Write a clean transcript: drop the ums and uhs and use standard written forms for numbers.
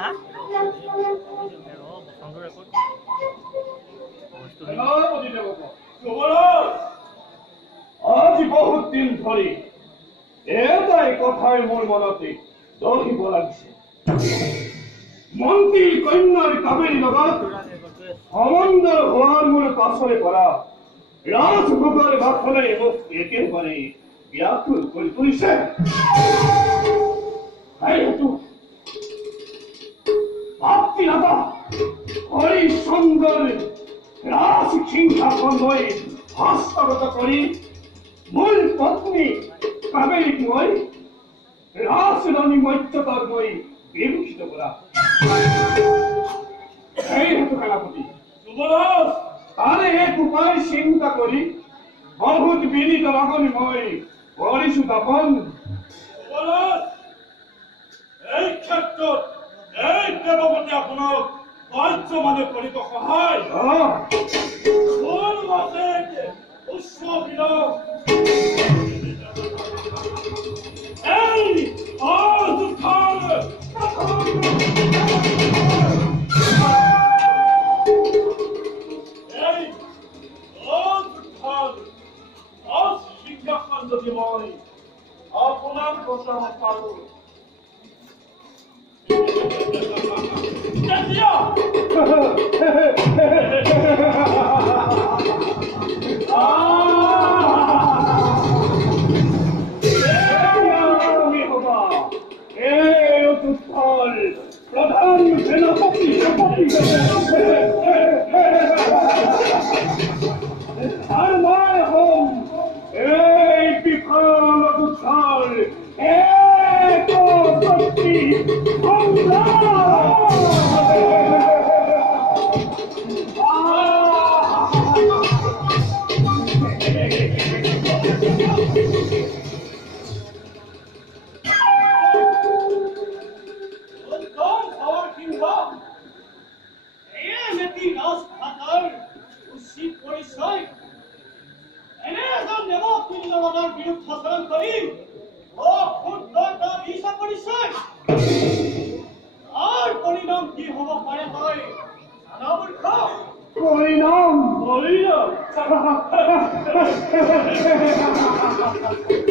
আজি বহুত দিন ধৰি এটাই কথাই মোৰ মনতে দহিব লাগিছে। মন্ত্ৰী কন্যাৰ কাবেৰী লগত সমন্দৰ হোৱাৰ মোৰ পাছৰে পৰা ৰাজভোগৰ ভাষণে মোক একেবাৰে ব্যাকুল কৰি তুলিছে। ভাতৃনাথ হৰিশ্চন্দ্ৰৰ ৰাজ সিংহাসন লৈ হস্তগত কৰি মোৰ পত্নী কাবেৰীক মই ৰাজৰাণী মৰ্যাদাৰ মই বিভূষিত কৰা। সেই হেতু সেনাপতি তাৰে এক উপায় চিন্তা কৰি বহুত বিনীত লাগনি মই কৰিছো দাপন। এই ক্ষেত্ৰত এই দেৱপতি আপোনাক কাৰ্য মানে কৰিব সহায় পুষ্প বিলোপ সিংহাসন যদি মই আপোনাক বচাব পাৰো প্ৰধান সেনাপতি আৰ মায় হম এই বিফল দুঃখল এক শক্তি